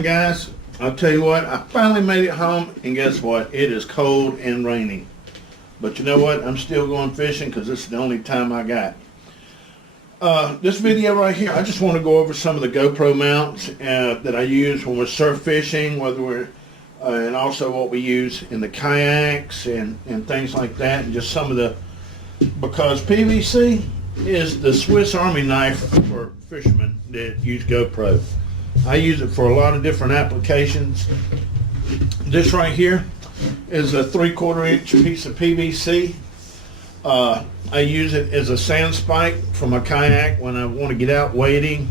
morning, guys. I'll tell you what, I finally made it home, and guess what? It is cold and raining. But you know what? I'm still going fishing because this is the only time I got. This video right here, I just want to go over some of the GoPro mounts that I use when we're surf fishing, whether we're and also what we use in the kayaks and things like that, and just some of the, because PVC is the Swiss Army knife for fishermen that use GoPro. I use it for a lot of different applications. This right here is a 3/4 inch piece of PVC. I use it as a sand spike for my kayak when I want to get out wading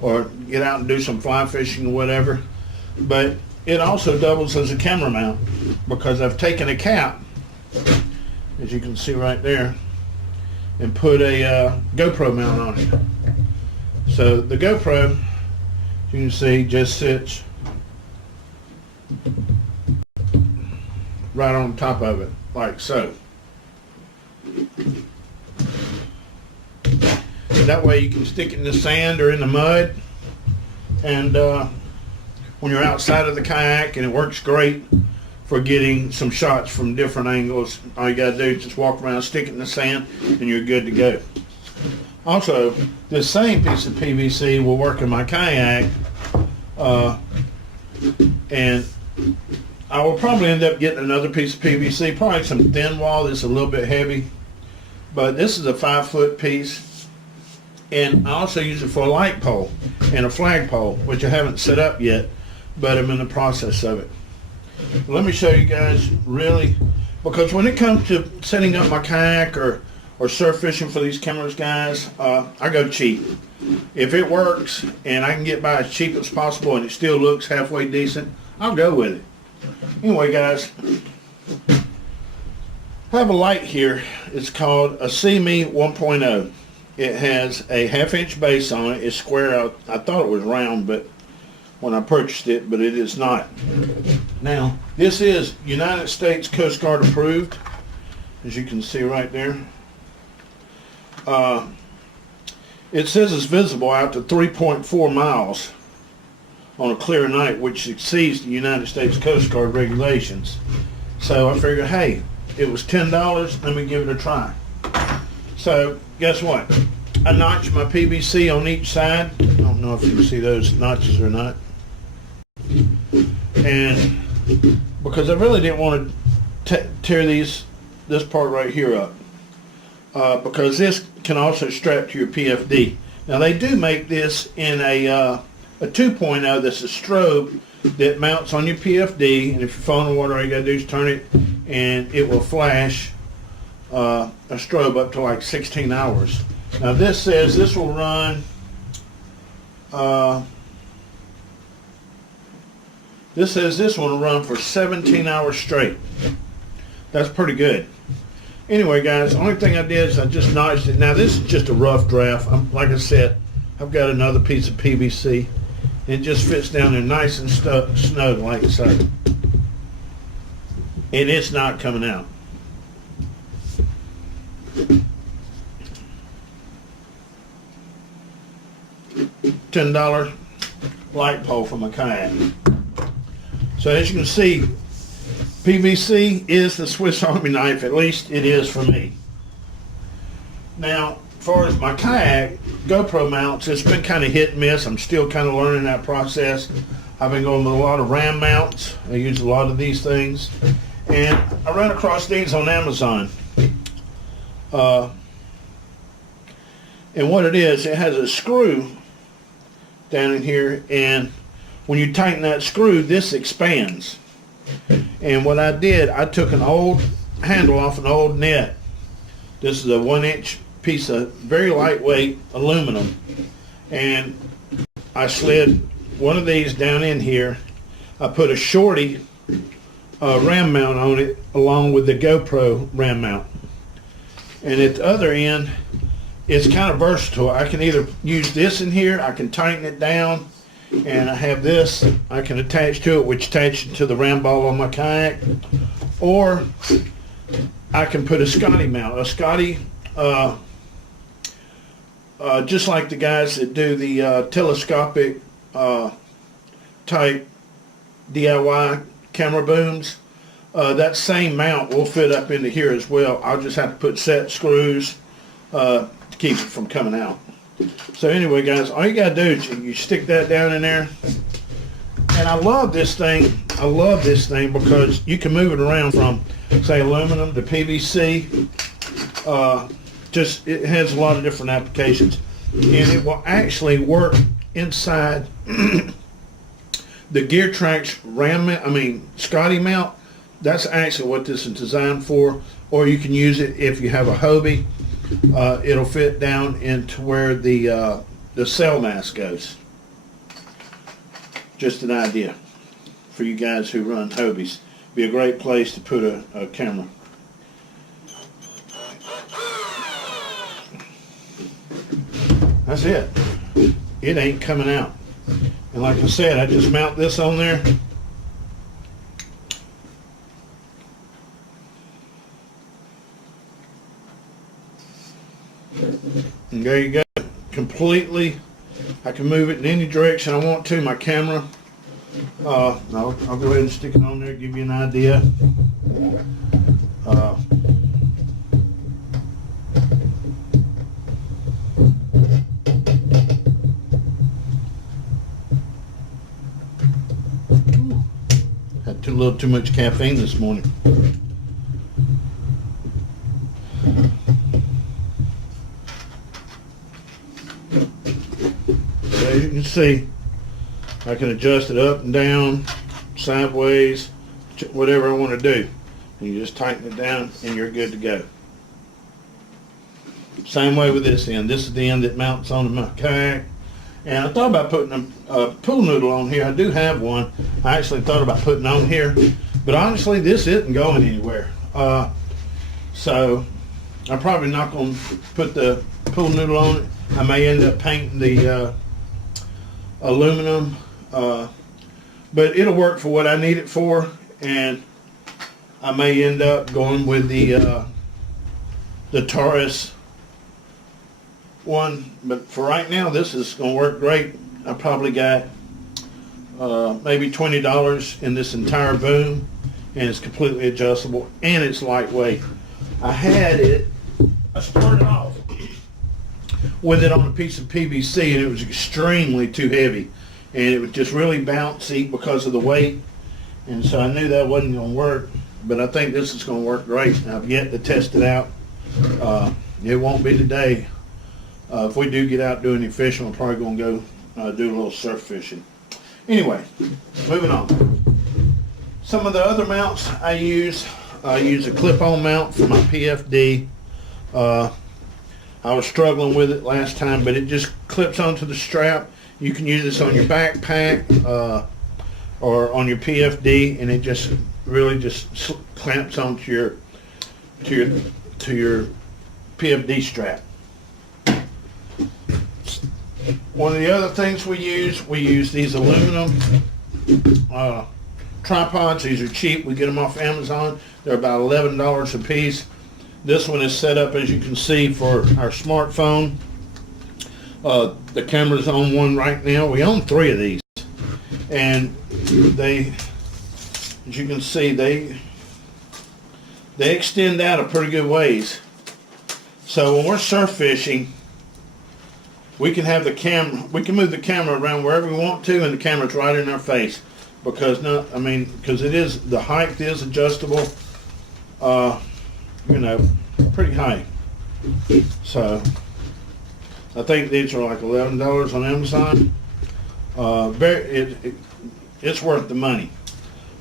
or get out and do some fly fishing or whatever. But it also doubles as a camera mount because I've taken a cap, as you can see right there, and put a GoPro mount on it. So the GoPro, as you can see, just sits right on top of it, like so. That way you can stick it in the sand or in the mud, and when you're outside of the kayak, and it works great for getting some shots from different angles. All you gotta do is just walk around, stick it in the sand, and you're good to go. Also, this same piece of PVC will work in my kayak, and I will probably end up getting another piece of PVC, probably some thin wall that's a little bit heavy, but this is a 5-foot piece. And I also use it for a light pole and a flag pole, which I haven't set up yet, but I'm in the process of it. Let me show you guys really, because when it comes to setting up my kayak or surf fishing for these cameras, guys, I go cheap. If it works and I can get by as cheap as possible and it still looks halfway decent, I'll go with it. Anyway, guys, I have a light here. It's called a CME 1.0. It has a 1/2 inch base on it. It's square. I thought it was round, but when I purchased it, but it is not. Now, this is United States Coast Guard approved, as you can see right there. It says it's visible out to 3.4 miles on a clear night, which exceeds the United States Coast Guard regulations. So I figured, hey, it was $10, let me give it a try. So guess what? I notched my PVC on each side. I don't know if you can see those notches or not. And because I really didn't want to tear this part right here up, because this can also strap to your PFD. Now they do make this in a 2.0 that's a strobe that mounts on your PFD, and if you're falling in water, all you gotta do is turn it and it will flash a strobe up to like 16 hours. Now this says this will run this says this one will run for 17 hours straight. That's pretty good. Anyway, guys, the only thing I did is I just notched it. Now this is just a rough draft. Like I said, I've got another piece of PVC. It just fits down there nice and snug like so. And it's not coming out. $10 light pole from a kayak. So as you can see, PVC is the Swiss Army knife, at least it is for me. Now, as far as my kayak, GoPro mounts, it's been kind of hit and miss. I'm still kind of learning that process. I've been going with a lot of RAM mounts. I use a lot of these things. And I ran across these on Amazon. And what it is, it has a screw down in here, and when you tighten that screw, this expands. And what I did, I took an old handle off an old net. This is a 1-inch piece of very lightweight aluminum, and I slid one of these down in here. I put a shorty RAM mount on it along with the GoPro RAM mount, and at the other end it's kind of versatile. I can either use this in here, I can tighten it down, and I have this I can attach to it, which attaches to the ram ball on my kayak, or I can put a Scotty mount, a Scotty just like the guys that do the telescopic type DIY camera booms. That same mount will fit up into here as well. I'll just have to put set screws to keep it from coming out. So anyway, guys, all you gotta do is you stick that down in there. And I love this thing. I love this thing because you can move it around from, say, aluminum to PVC. It has a lot of different applications, and it will actually work inside the Gear Tracks Scotty mount. That's actually what this is designed for. Or you can use it if you have a Hobie. It'll fit down into where the cell mask goes. Just an idea for you guys who run Hobies. Be a great place to put a camera. That's it. It ain't coming out. And like I said, I just mount this on there. And there you go. Completely. I can move it in any direction I want to. My camera. I'll go ahead and stick it on there, give you an idea. Had a little too much caffeine this morning. So as you can see, I can adjust it up and down, sideways, whatever I want to do. And you just tighten it down and you're good to go. Same way with this end. This is the end that mounts onto my kayak. And I thought about putting a pool noodle on here. I do have one. I actually thought about putting on here. But honestly, this isn't going anywhere. So I'm probably not going to put the pool noodle on it. I may end up painting the aluminum. But it'll work for what I need it for. And I may end up going with the Taurus one, but for right now this is going to work great. I probably got maybe $20 in this entire boom, and it's completely adjustable and it's lightweight. I started off with it on a piece of PVC and it was extremely too heavy and it was just really bouncy because of the weight, and so I knew that wasn't going to work, but I think this is going to work great. I've yet to test it out. It won't be today. If we do get out doing any fishing, we're probably going to go do a little surf fishing. Anyway, moving on. Some of the other mounts I use a clip-on mount for my PFD. I was struggling with it last time, but it just clips onto the strap. You can use this on your backpack or on your PFD, and it just really just clamps onto your PFD strap. One of the other things we use these aluminum tripods. These are cheap. We get them off Amazon. They're about $11 a piece. This one is set up, as you can see, for our smartphone. The camera's on one right now. We own 3 of these, and they, as you can see, they extend out a pretty good ways. So when we're surf fishing, we can have the camera, we can move the camera around wherever we want to, and the camera's right in our face, because it is, the height is adjustable, pretty high. So I think these are like $11 on Amazon. It's worth the money.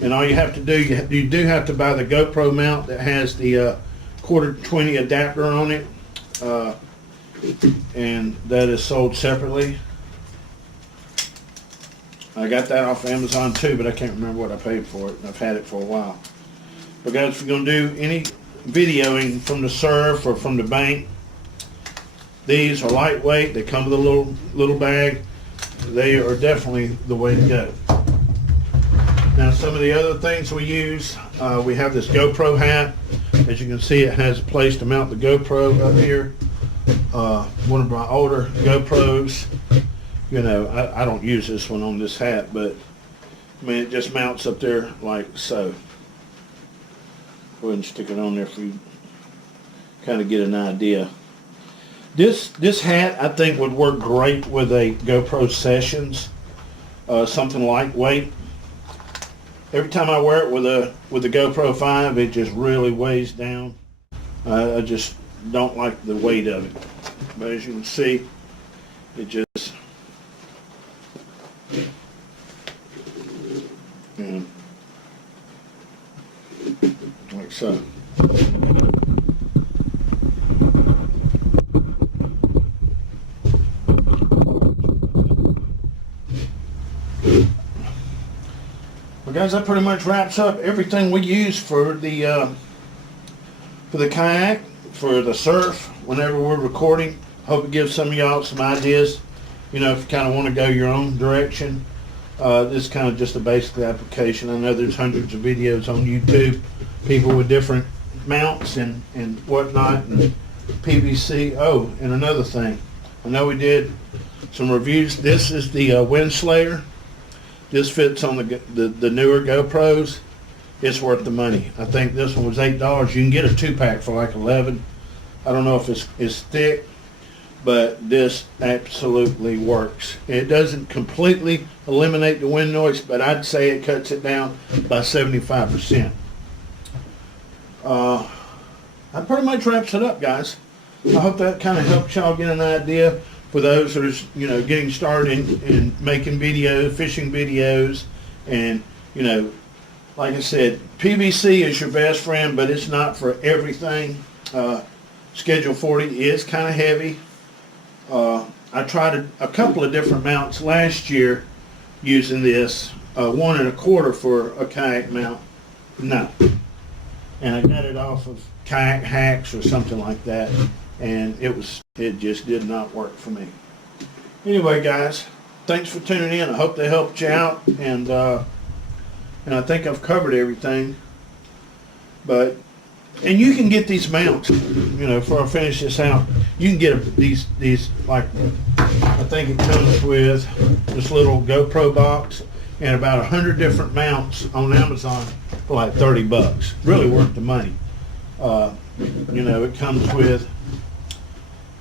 And all you have to do, you do have to buy the GoPro mount that has the quarter 20 adapter on it. And that is sold separately. I got that off Amazon too, but I can't remember what I paid for it. I've had it for a while. But guys, if you're going to do any videoing from the surf or from the bank, these are lightweight. They come with a little bag. They are definitely the way to go. Now, some of the other things we use, we have this GoPro hat. As you can see, it has a place to mount the GoPro up here. One of my older GoPros, I don't use this one on this hat, but I mean, it just mounts up there like so. Go ahead and stick it on there for you kind of get an idea. This hat I think would work great with a GoPro Sessions, something lightweight. Every time I wear it with the GoPro 5, it just really weighs down. I just don't like the weight of it. But as you can see, it just like so. Well, guys, that pretty much wraps up everything we use for the kayak, for the surf, whenever we're recording. Hope it gives some of y'all some ideas, you know, if you kind of want to go your own direction. This is kind of just a basic application. I know there's hundreds of videos on YouTube, people with different mounts and whatnot, and PVC. Oh, and another thing, I know we did some reviews. This is the Wind Slayer. This fits on the newer GoPros. It's worth the money. I think this one was $8. You can get a 2-pack for like 11. I don't know if it's thick, but this absolutely works. It doesn't completely eliminate the wind noise, but I'd say it cuts it down by 75%. That pretty much wraps it up, guys. I hope that kind of helps y'all get an idea for those that are, you know, getting started in making videos, fishing videos, and, you know, like I said, PVC is your best friend, but it's not for everything. Schedule 40 is kind of heavy. I tried a couple of different mounts last year using this, 1 1/4 for a kayak mount. No. And I got it off of Kayak Hacks or something like that, and it just did not work for me. Anyway, guys, thanks for tuning in. I hope they helped you out, and I think I've covered everything. But you can get these mounts, you know, before I finish this out, you can get these like, I think it comes with this little GoPro box and about 100 different mounts on Amazon for like $30. Really worth the money. You know, it comes with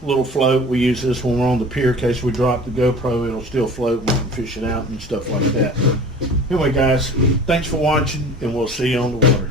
a little float. We use this when we're on the pier in case we drop the GoPro. It'll still float and we can fish it out and stuff like that. Anyway, guys, thanks for watching, and we'll see you on the water.